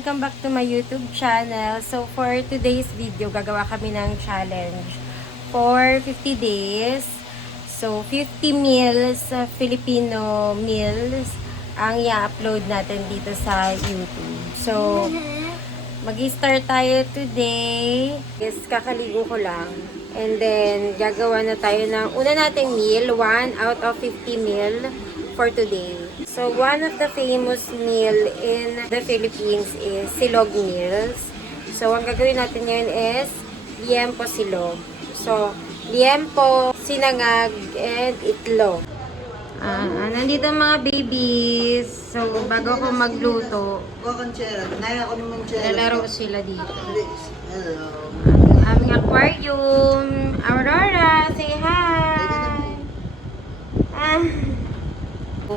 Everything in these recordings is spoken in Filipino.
Welcome back to my YouTube channel. So for today's video, gagawa kami ng challenge for 50 days. So 50 meals, Filipino meals ang i-upload natin dito sa YouTube. So mag-start tayo today. Yes, kakaligo ko lang. And then gagawa na tayo ng una nating meal, 1 out of 50 meal for today. So, one of the famous meal in the Philippines is silog meals. So, ang gagawin natin ngayon is liempo silog. So, liempo, sinangag, and itlog. Nandito mga babies. So, bago ko magluto, lalaro sila dito. Hello. Aming aquarium. Aurora, say hi!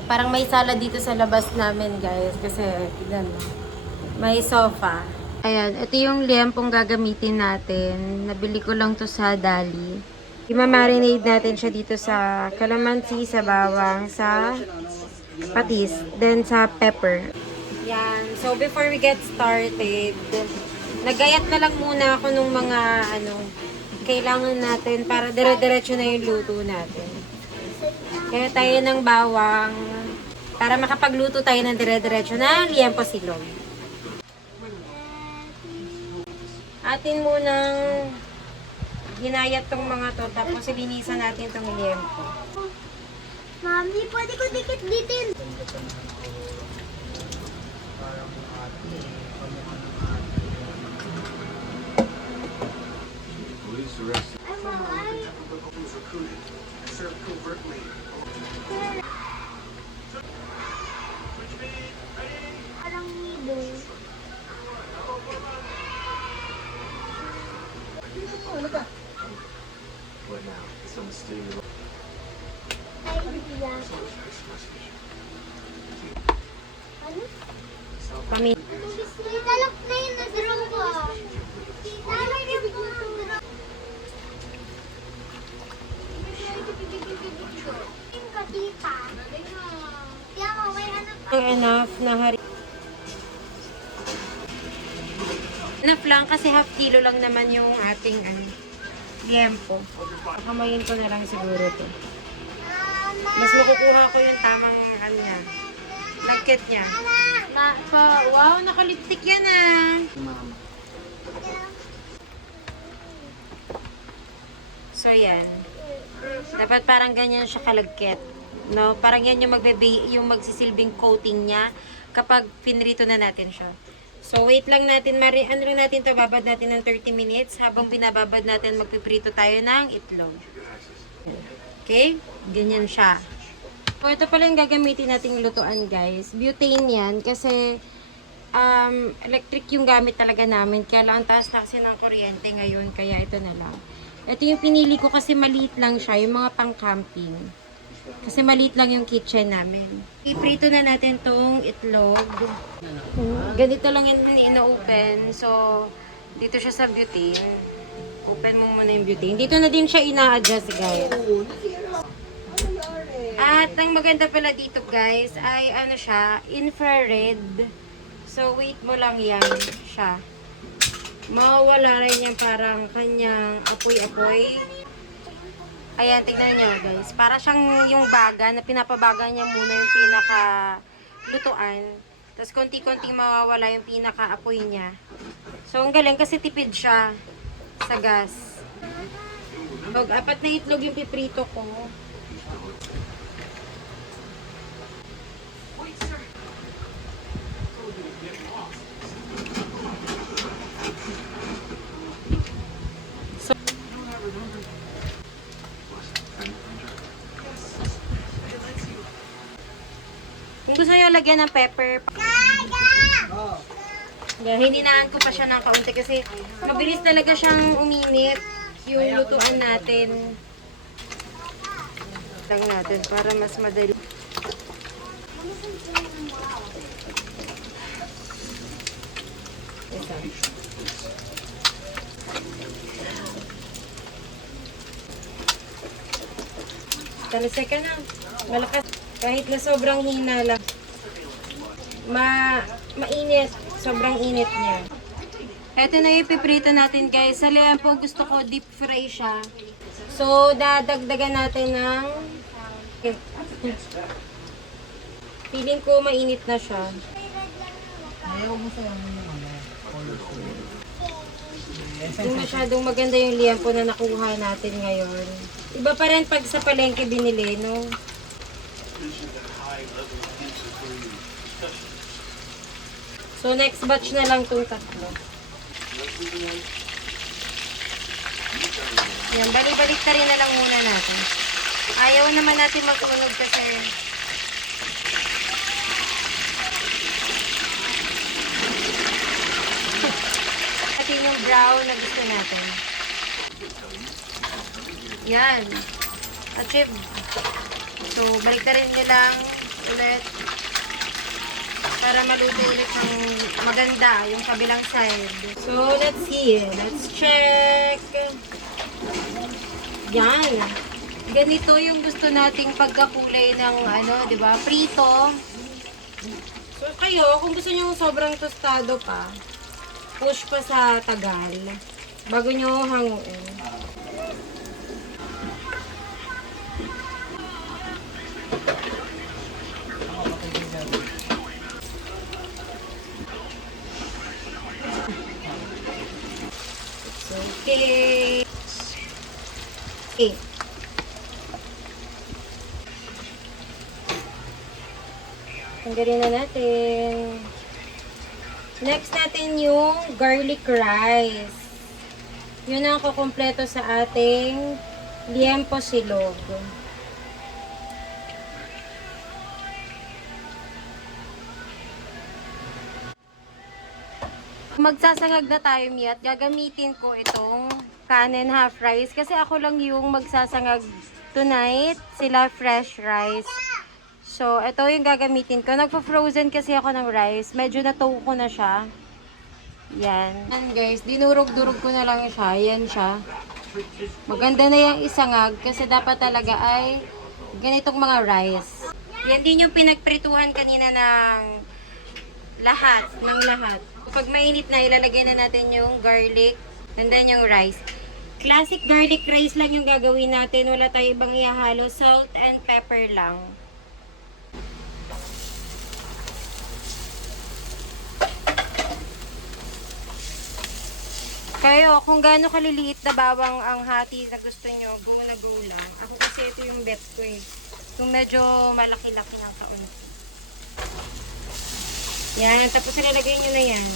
Parang may sala dito sa labas namin, guys. Kasi, tignan mo. May sofa. Ayan, ito yung liempong gagamitin natin. Nabili ko lang to sa Dali. I-marinate natin siya dito sa calamansi, sa bawang, sa patis, then sa pepper. Yan. So, before we get started, nagayat na lang muna ako nung mga, kailangan natin para dire-diretso na yung luto natin. Kaya tayo ng bawang para makapagluto tayo ng dire-diretso na liempo silog. Atin munang hinayat tong mga to, tapos ilinisan natin tong liempo. Mami, pwede ko dikit ditin. Ay, mama, ay. Parang nido. Ay, hindi yan. Ano? Kami. Talak na yun na dalawa. Talak yung mga yung katita. Kaya mo, may ano pa. Enough na hari. Enough lang kasi half kilo lang naman yung ating liempo. Kakamayin ko na lang siguro to. Mas makukuha ko yung tamang niya. Lagkit niya. Wow, nakalipstick yan So yan. Dapat parang ganyan siya kalagkit. No, parang yan yung yung magsisilbing coating niya kapag pinrito na natin siya. So wait lang natin, ano lang natin to, babad natin ng 30 minutes. Habang pinababad natin, magpiprito tayo ng itlog. Okay? Ganyan siya. So ito pala yung gagamitin nating lutuan, guys. Butane yan kasi electric yung gamit talaga namin. Kaya lang ang taas na kasi ng kuryente ngayon, kaya ito na lang. Ito yung pinili ko kasi maliit lang siya, yung mga pang-camping. Kasi maliit lang yung kitchen namin. Iprito na natin tong itlog. Ganito lang yan ina-open. So, dito siya sa butane. Open mo muna yung butane. Dito na din siya ina-adjust, guys. At ang maganda pala dito, guys, ay siya, infrared. So, wait mo lang yan siya. Mawawala rin yan parang kanyang apoy-apoy. Ayan, tingnan nyo guys. Para siyang yung baga na pinapabaga niya muna yung pinaka-lutuan. Tapos konti-konting mawawala yung pinaka-apoy niya. So, ang galing kasi tipid siya sa gas. So, 4 na itlog yung piprito ko. Kung gusto nyo lagyan ng pepper, hininaan ko pa siya ng kaunti kasi mabilis talaga siyang uminit yung lutuan natin. Lang natin para mas madali. Talasay ka na. Malakas. Kahit na sobrang hina lang. mainit. Sobrang init niya. Ito na yung piprito natin guys. Sa liempo gusto ko deep fry siya. So, dadagdagan natin ng... Feeling ko mainit na siya. Hindi masyadong maganda yung liempo na nakuha natin ngayon. Iba pa rin pag sa palengke binili, no? So, next batch na lang itong tatlo. Yan, balik-balik na rin na lang muna natin. Ayaw naman natin magsunog kasi natin yung brown na gusto natin. Yan. Achieve. So, balik na rin nyo lang ulit para maluto ulit ng maganda yung kabilang side. So, let's see. Let's check. Yan. Ganito yung gusto nating pagkakulay ng ano, 'di ba? Prito. So, kayo, kung gusto niyo sobrang tostado pa, push pa sa tagal bago nyo hanguin. Okay. Okay. Tanggalin na natin. Next natin yung garlic rice. Yun ang kukumpleto sa ating liempo silog. Magsasangag na tayo, Mia, at gagamitin ko itong kanin half rice kasi ako lang yung magsasangag tonight, sila fresh rice. So, ito yung gagamitin ko. Nagpo-frozen kasi ako ng rice. Medyo natuko ko na siya. Yan. Yan guys, dinurog-durog ko na lang siya. Yan siya. Maganda na yung isangag kasi dapat talaga ay ganitong mga rice. Yan din yung pinagprituhan kanina ng lahat. Pag mainit na, ilalagay na natin yung garlic and then yung rice. Classic garlic rice lang yung gagawin natin. Wala tayong ibang ihahalo. Salt and pepper lang. Kayo, kung gaano kaliliit na bawang ang hati na gusto nyo, go na go lang. Ako kasi ito yung bet ko eh. Yung medyo malaki-laki ng kaunti. Yan, tapos ilalagay nyo na yan.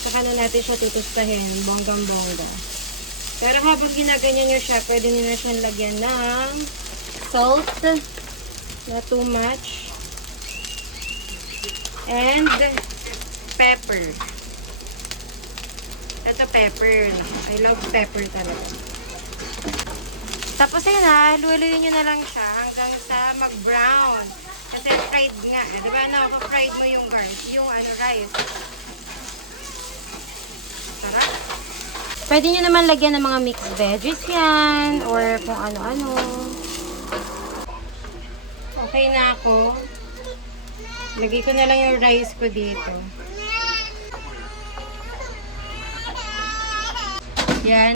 Saka na natin siya tutustahin, bonggang-bongga. Pero habang ginaganyan nyo siya, pwede nyo na siyang lagyan ng salt, not too much, and pepper. Ito pepper. I love pepper talaga. Tapos ayun na, luluin nyo na lang siya hanggang sa mag-brown. Kasi fried nga. Di ba fried mo yung rice? Sarap. Pwede nyo naman lagyan ng mga mixed veggies yan. Or kung ano-ano. Okay na ako. Lagay ko na lang yung rice ko dito. Yan.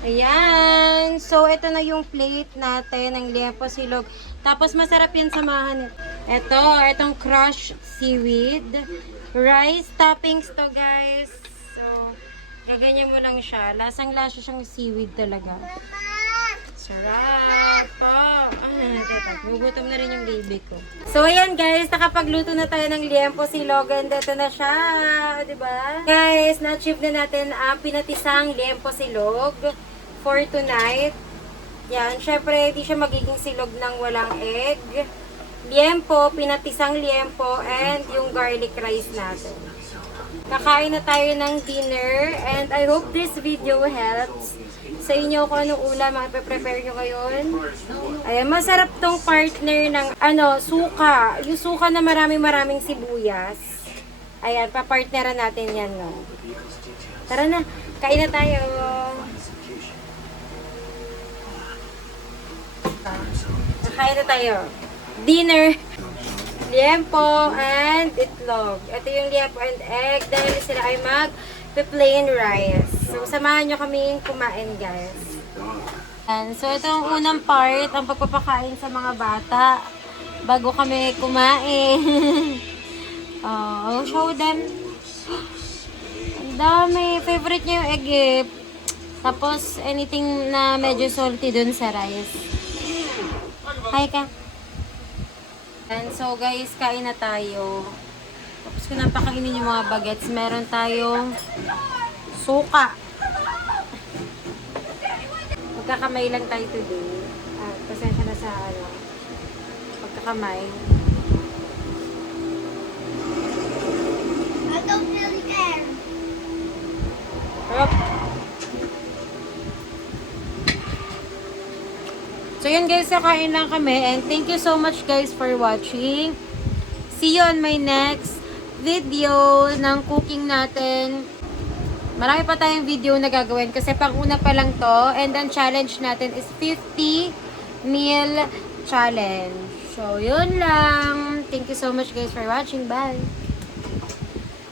Ayan. So, ito na yung plate natin ng liempo silog. Tapos, masarap yung samahan. Itong crushed seaweed. Rice toppings to, guys. So, gaganyan mo lang siya. Lasang-lasa siyang seaweed talaga. Sarap po. Gugutom na rin yung baby ko. So, ayan guys. Nakapagluto na tayo ng liempo silog. And ito na siya. Diba? Guys, na-achieve na natin ang pinatisang liempo silog for tonight. Yan. Syempre, di siya magiging silog ng walang egg. Liempo, pinatisang liempo, and yung garlic rice natin. Kakain na tayo ng dinner. And I hope this video helps sa inyo kung anong ulam ang ipe-prepare nyo ngayon. Ayan, masarap tong partner ng suka. Yung suka na maraming sibuyas. Ayan, pa-partneran natin yan. No? Tara na, kain na tayo. Kain na tayo. Dinner. liempo and itlog. Ito yung liempo and egg dahil sila ay mag-plain rice. So, samahan nyo kami kumain, guys. And, so, ito ang unang part, ang pagpapakain sa mga bata bago kami kumain. I'll show them. Ang dami. Favorite niya yung egg eh. Tapos, anything na medyo salty dun sa rice. Hi ka. And so guys, kain na tayo. Tapos ko napakainin yung mga bagets. Meron tayong suka. Magkakamay lang tayo today. Pasensya na sa pagkakamay. I don't really care. Up. So yun guys, kakain lang kami and thank you so much guys for watching. See you on my next video ng cooking natin. Marami pa tayong video na gagawin kasi pang-una pa lang to and then challenge natin is 50 meal challenge. So yun lang. Thank you so much guys for watching. Bye!